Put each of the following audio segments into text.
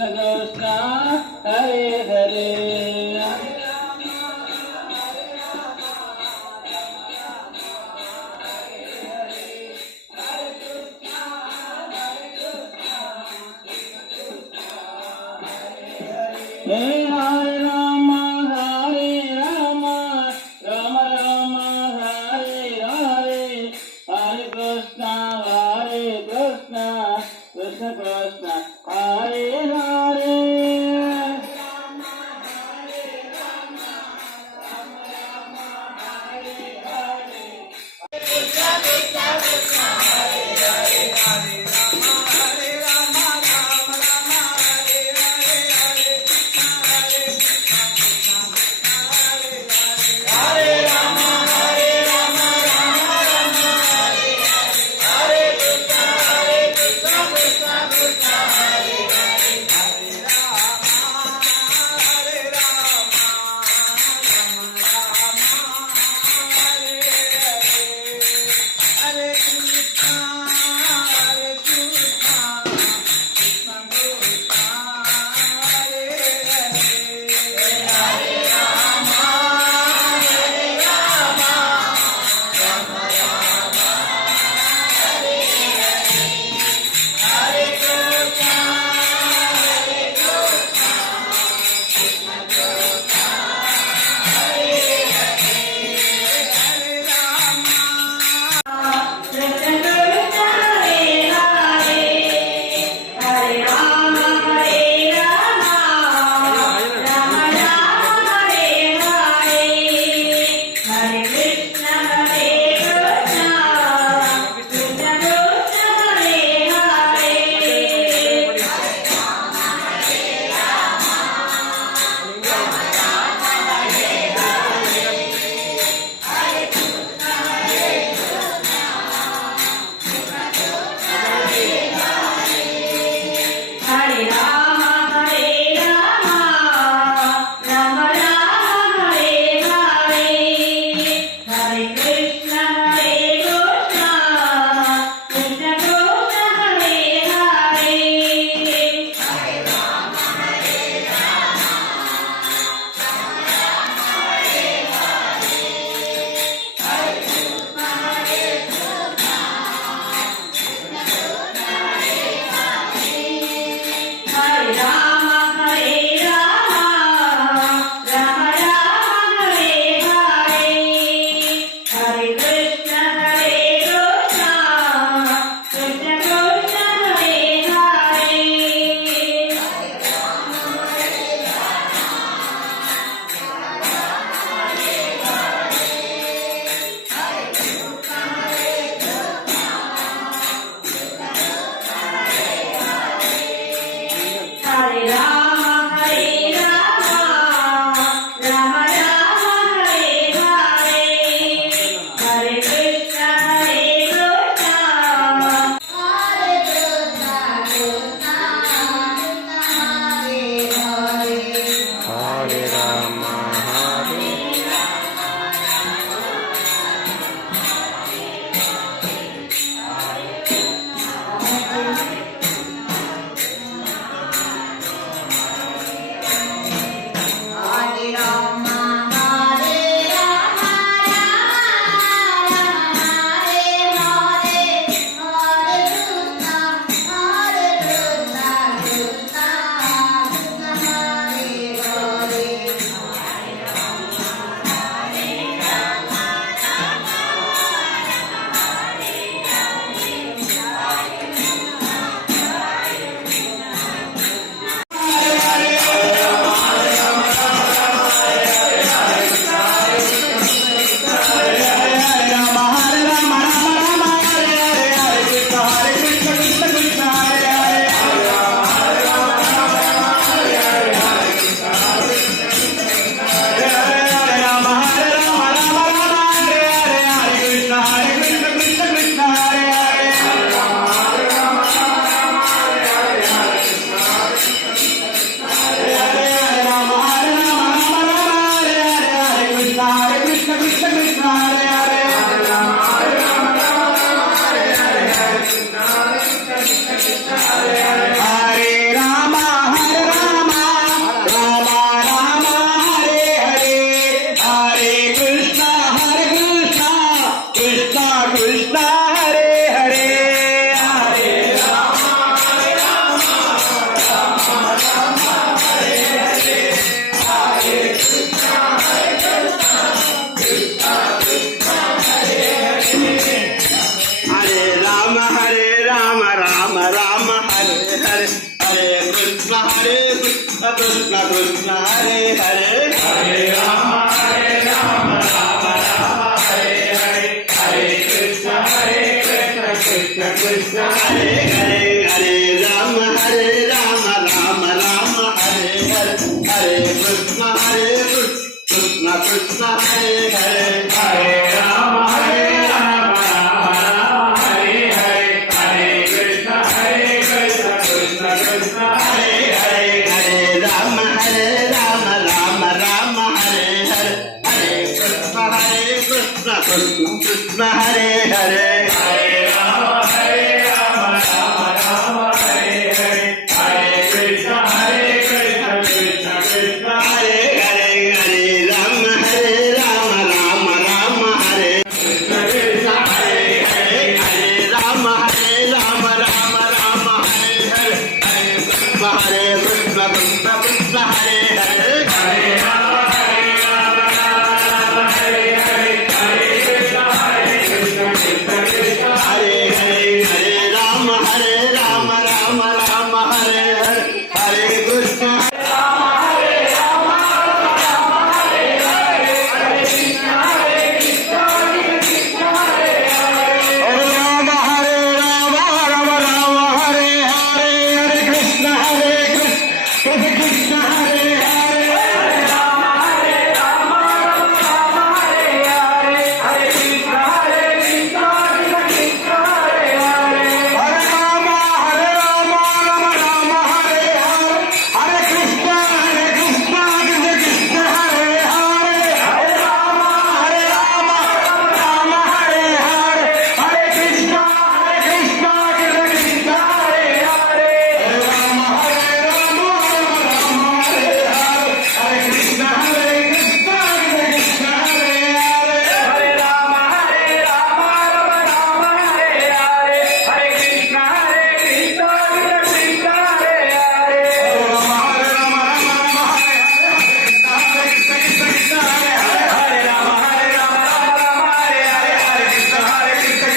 Krishna Krishna Hare Hare Hare Rama, Hare Rama, Rama Rama, Hare Hare, Hare Krishna, Krishna Krishna, Hare Hare. Hare हरे कृष्ण कृष्ण कृष्ण हरे हरे हरे राम राम राम हरे हरे हरे कृष्ण कृष्ण कृष्ण हरे हरे हरे राम राम राम हरे हरे हरे कृष्ण कृष्ण कृष्ण हरे हरे हरे राम राम राम हरे हरे हरे कृष्ण कृष्ण कृष्ण हरे हरे हरे राम राम राम हरे हरे हरे कृष्ण कृष्ण कृष्ण हरे हरे हरे राम राम हरे हरे हरे कृष्ण कृष्ण कृष्ण हरे हरे हरे राम राम राम हरे कृष्ण कृष्ण हरे हरे हरे राम राम राम हरे हरे हरे कृष्ण कृष्ण कृष्ण हरे हरे हरे राम राम हरे हरे हरे कृष्ण कृष्ण कृष्ण हरे हरे हरे राम राम हरे हरे हरे कृष्ण हरे राम राम राम हरे हरे हरे कृष्ण कृष्ण कृष्ण हरे हरे हरे राम राम राम हरे हरे हरे कृष्ण कृष्ण कृष्ण हरे हरे हरे राम राम राम हरे हरे हरे कृष्ण कृष्ण कृष्ण हरे हरे हरे राम राम राम हरे हरे हरे कृष्ण कृष्ण कृष्ण हरे हरे हरे राम हरे कृष्ण कृष्ण कृष्ण हरे हरे हरे राम हरे हरे कृष्ण कृष्ण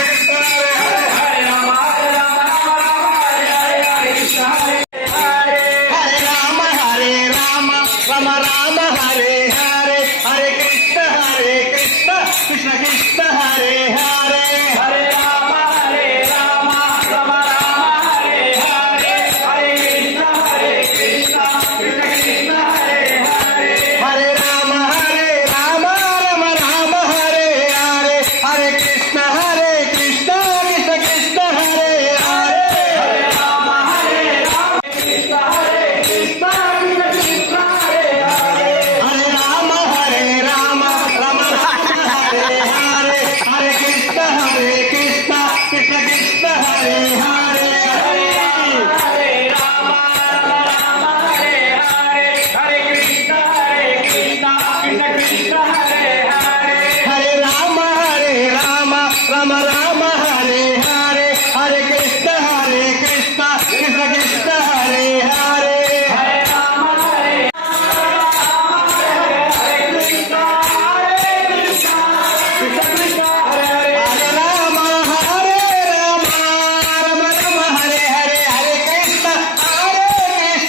कृष्ण हरे हरे हरे राम हरे हरे कृष्ण हरे हरे राम राम राम हरे हरे हरे कृष्ण कृष्ण कृष्ण हरे हरे हरे राम राम हरे हरे हरे कृष्ण कृष्ण कृष्ण हरे हरे हरे राम राम राम हरे हरे हरे कृष्ण कृष्ण कृष्ण हरे हरे हरे राम कृष्ण कृष्ण कृष्ण हरे हरे हरे राम राम हरे हरे हरे कृष्ण कृष्ण कृष्ण हरे हरे हरे राम हरे हरे हरे कृष्ण कृष्ण कृष्ण हरे हरे हरे राम राम राम हरे हरे हरे कृष्ण कृष्ण कृष्ण हरे हरे हरे राम कृष्ण कृष्ण कृष्ण हरे हरे हरे राम राम राम हरे हरे हरे कृष्ण कृष्ण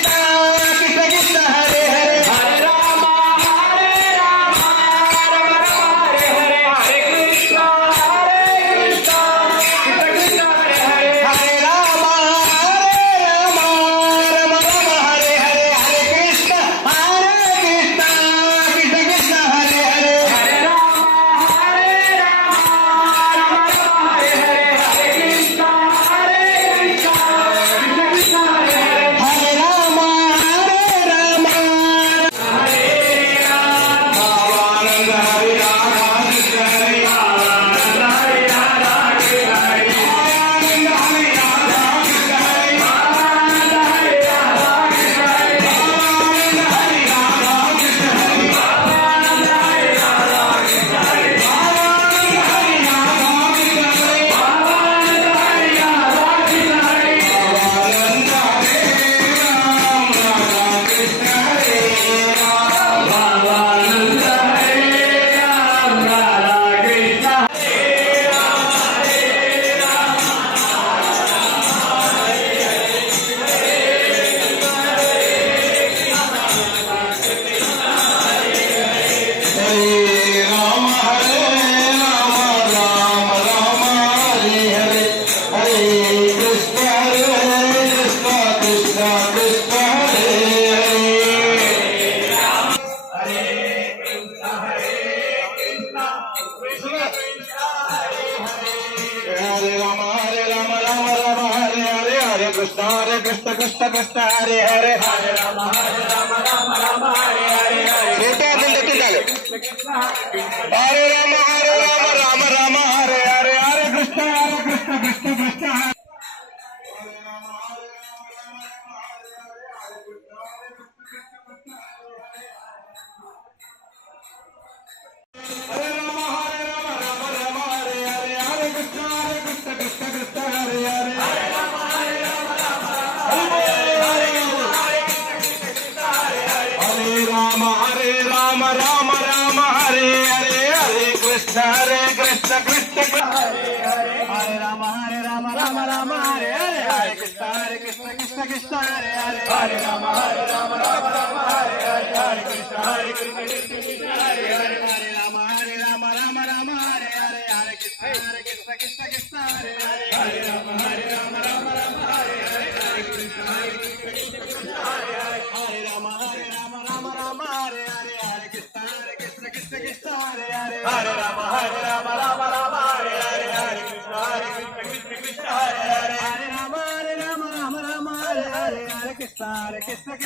कृष्ण हरे हरे हरे राम राम राम हरे हरे हरे कृष्ण कृष्ण कृष्ण कृष्ण हरे हरे हरे राम राम हरे हरे हरे मोठे अजून देखील झाले हरे राम राम राम हरे हरे हरे कृष्ण कृष्ण कृष्ण हरे राम राम हरे हरे हरे कृष्ण कृष्ण हरे हरे हरे राम राम हरे हरे हरे कृष्ण कृष्ण हरे हरे हरे राम हरे हरे कृष्ण कृष्ण हरे हरे हरे राम हरे हरे हरे कृष्ण कृष्ण हरे हरे हरे राम हरे हरे कृष्ण हरे हरे हरे राम हरे हरे कृष्ण कृष्ण हरे हरे हरे राम हरे हरे कृष्ण हरे हरे हरे राम हरे हरे कृष्ण कृष्ण हरे हरे हरे राम हरे हरे कृष्ण हरे हरे राम हरे हरे कृष्ण कृष्ण हरे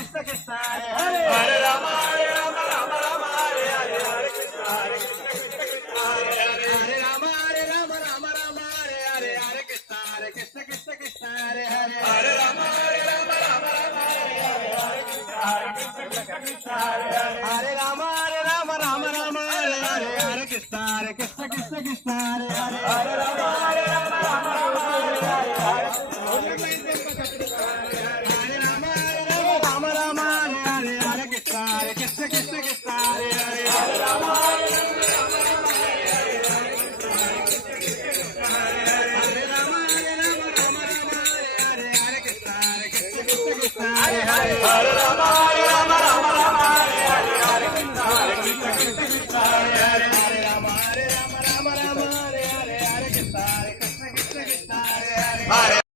हरे हरे राम कृष्ण हरे हरे हरे राम हरे हरे कृष्ण कृष्ण हरे हरे हरे राम हरे राम हरे हरे कृष्ण कृष्ण हरे हरे हरे राम हरे कृष्ण कृष्ण कृष्ण हरे हरे हरे राम